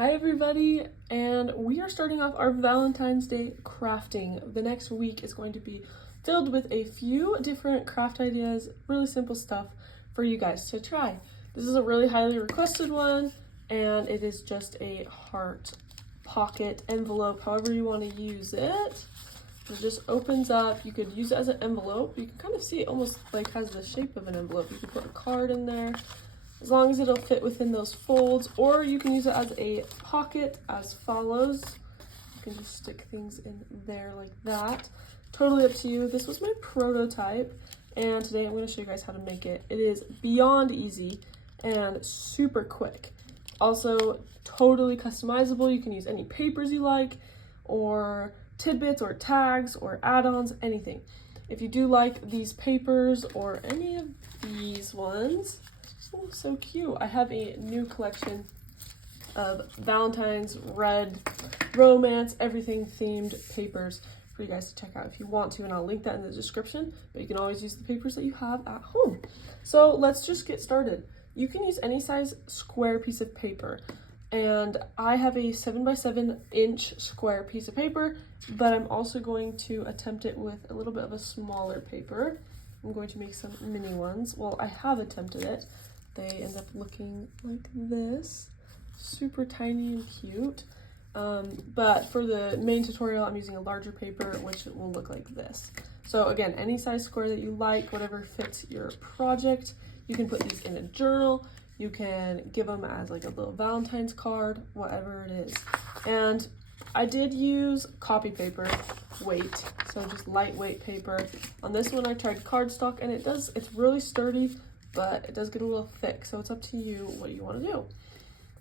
Hi everybody, and we are starting off our Valentine's Day crafting. The next week is going to be filled with a few different craft ideas, really simple stuff for you guys to try. This is a really highly requested one, and it is just a heart pocket envelope, however you want to use it. It just opens up. You could use it as an envelope. You can kind of see it almost like has the shape of an envelope. You can put a card in there, as long as it'll fit within those folds, or you can use it as a pocket as follows. You can just stick things in there like that. Totally up to you. This was my prototype, and today I'm going to show you guys how to make it. It is beyond easy and super quick. Also, totally customizable. You can use any papers you like, or tidbits, or tags, or add-ons, anything. If you do like these papers or any of these ones, oh, so cute. I have a new collection of Valentine's, red, romance, everything themed papers for you guys to check out if you want to, and I'll link that in the description, but you can always use the papers that you have at home. So let's just get started. You can use any size square piece of paper, and I have a 7x7 square piece of paper, but I'm also going to attempt it with a little bit of a smaller paper. I'm going to make some mini ones. Well, I have attempted it. They end up looking like this, super tiny and cute. But for the main tutorial, I'm using a larger paper, which will look like this. So again, any size square that you like, whatever fits your project. You can put these in a journal. You can give them as like a little Valentine's card, whatever it is. And I did use copy paper weight, so just lightweight paper. On this one, I tried cardstock, and it's really sturdy, but it does get a little thick, so it's up to you what you want to do.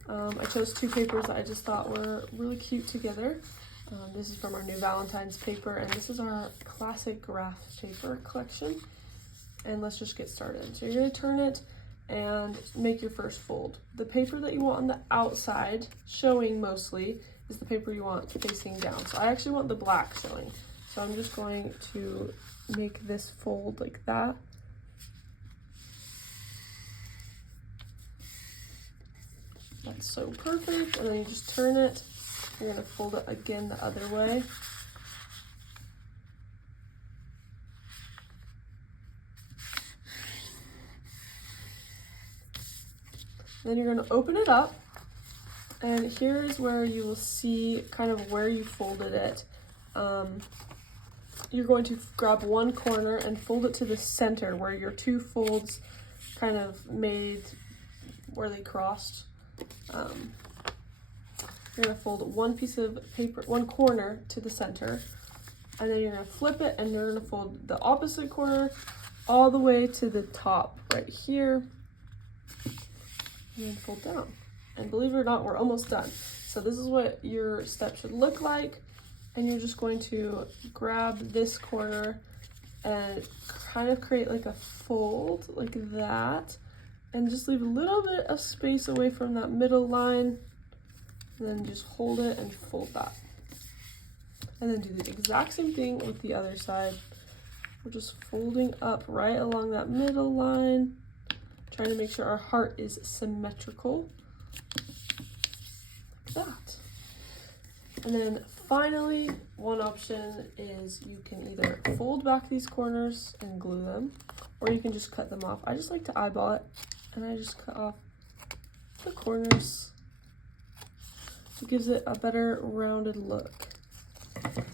I chose two papers that I just thought were really cute together. This is from our new Valentine's paper, and this is our classic graph paper collection. And let's just get started. So you're going to turn it and make your first fold. The paper that you want on the outside, showing mostly, is the paper you want facing down. So I actually want the black showing. So I'm just going to make this fold like that. That's so perfect. And then you just turn it. You're going to fold it again the other way. Then you're going to open it up, and here's where you will see kind of where you folded it. You're going to grab one corner and fold it to the center where your two folds kind of made where they crossed. You're going to fold one piece of paper, one corner to the center, and then you're going to flip it, and you're going to fold the opposite corner all the way to the top right here, and then fold down. And believe it or not, we're almost done. So this is what your step should look like, and you're just going to grab this corner and kind of create like a fold like that, and just leave a little bit of space away from that middle line, and then just hold it and fold that. And then do the exact same thing with the other side. We're just folding up right along that middle line, trying to make sure our heart is symmetrical, like that. And then finally, one option is you can either fold back these corners and glue them, or you can just cut them off. I just like to eyeball it, and I just cut off the corners. It gives it a better rounded look.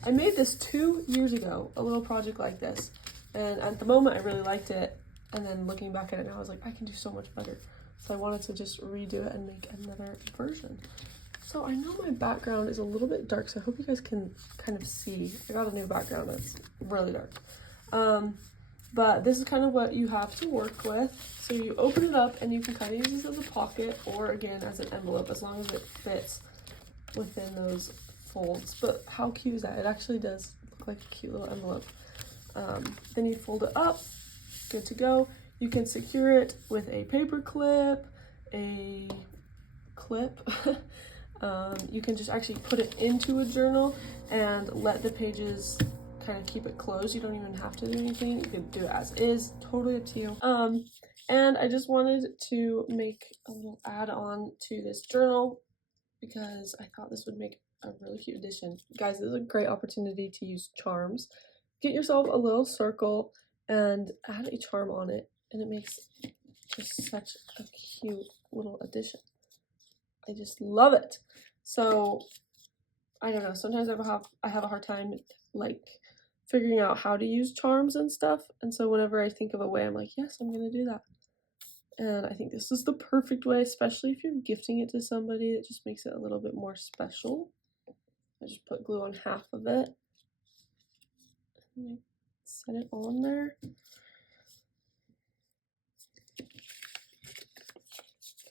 I made this 2 years ago, a little project like this, and at the moment I really liked it. And then looking back at it now, I was like, I can do so much better. So I wanted to just redo it and make another version. So I know my background is a little bit dark, so I hope you guys can kind of see. I got a new background that's really dark. But this is kind of what you have to work with. So you open it up, and you can kind of use this as a pocket, or again as an envelope, as long as it fits within those folds. But how cute is that? It actually does look like a cute little envelope. Then you fold it up. Good to go. You can secure it with a paper clip, a clip. You can just actually put it into a journal and let the pages kind of keep it closed. You don't even have to do anything. You can do it as is, totally up to you. And I just wanted to make a little add-on to this journal because I thought this would make a really cute addition. Guys, this is a great opportunity to use charms. Get yourself a little circle and add a charm on it, and it makes just such a cute little addition. I just love it. So I don't know, sometimes I have a hard time like figuring out how to use charms and stuff, and so whenever I think of a way, I'm like, yes, I'm gonna do that. And I think this is the perfect way, especially if you're gifting it to somebody. It just makes it a little bit more special. I just put glue on half of it and I set it on there.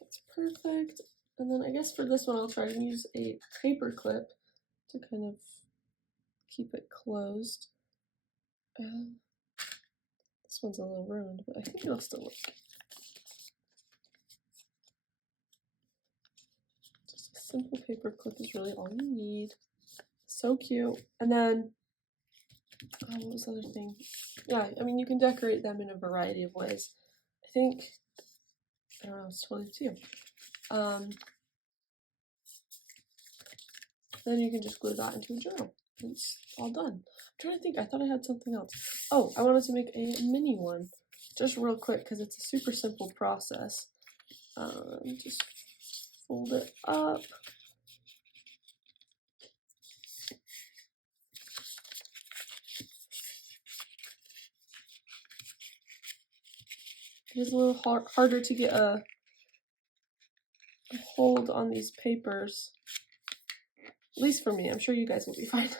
That's perfect. And then I guess for this one, I'll try to use a paper clip to kind of keep it closed. This one's a little ruined, but I think it'll still work. Just a simple paper clip is really all you need. So cute. And then, oh, what was the other thing? Yeah, I mean, you can decorate them in a variety of ways. I think, I don't know, it's totally up to you. Then you can just glue that into a journal. It's all done. I'm trying to think, I thought I had something else. Oh, I wanted to make a mini one, just real quick, because it's a super simple process. Just fold it up. It's a little harder to get a hold on these papers. At least for me. I'm sure you guys will be fine.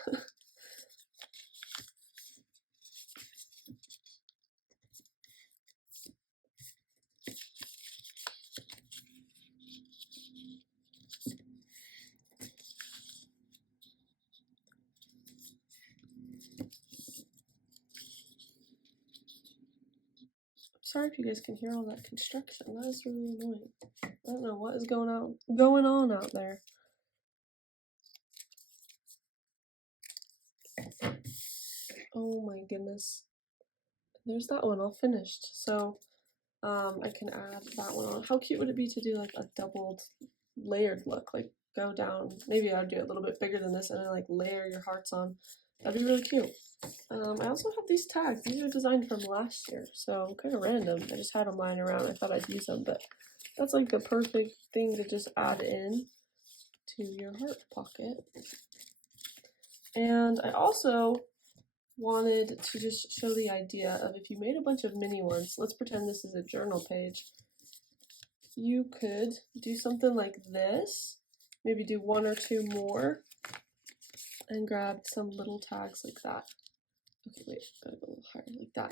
Sorry if you guys can hear all that construction. That is really annoying. I don't know what is going on out there. Oh my goodness. There's that one all finished. So I can add that one on. How cute would it be to do like a doubled layered look? Like go down, maybe I'd do it a little bit bigger than this and then like layer your hearts on. That'd be really cute. I also have these tags. These are designed from last year, so kind of random. I just had them lying around. I thought I'd use them, but that's like the perfect thing to just add in to your heart pocket. And I also wanted to just show the idea of if you made a bunch of mini ones, let's pretend this is a journal page, you could do something like this, maybe do one or two more, and grab some little tags like that. Okay, wait, gotta go a little higher, like that.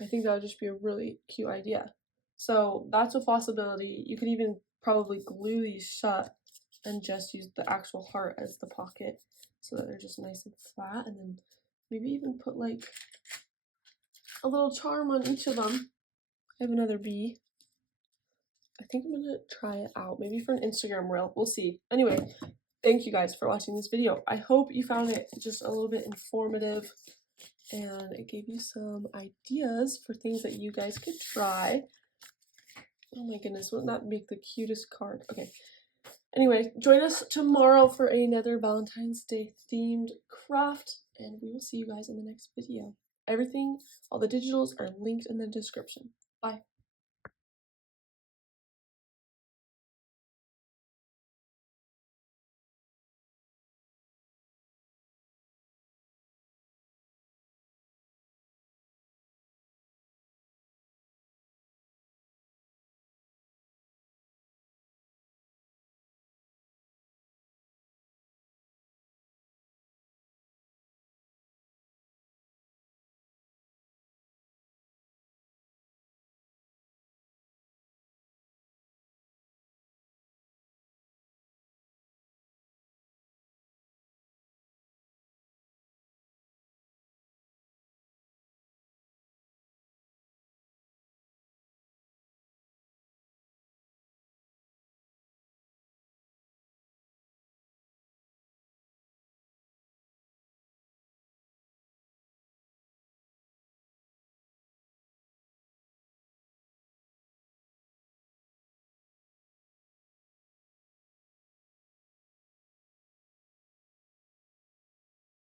I think that would just be a really cute idea. So that's a possibility. You could even probably glue these shut and just use the actual heart as the pocket so that they're just nice and flat, and then maybe even put like a little charm on each of them. I have another bee. I think I'm gonna try it out, maybe for an Instagram reel. We'll see. Anyway, thank you guys for watching this video. I hope you found it just a little bit informative and it gave you some ideas for things that you guys could try. Oh my goodness, wouldn't that make the cutest card? Okay. Anyway, join us tomorrow for another Valentine's Day themed craft, and we will see you guys in the next video. Everything, all the digitals are linked in the description. Bye.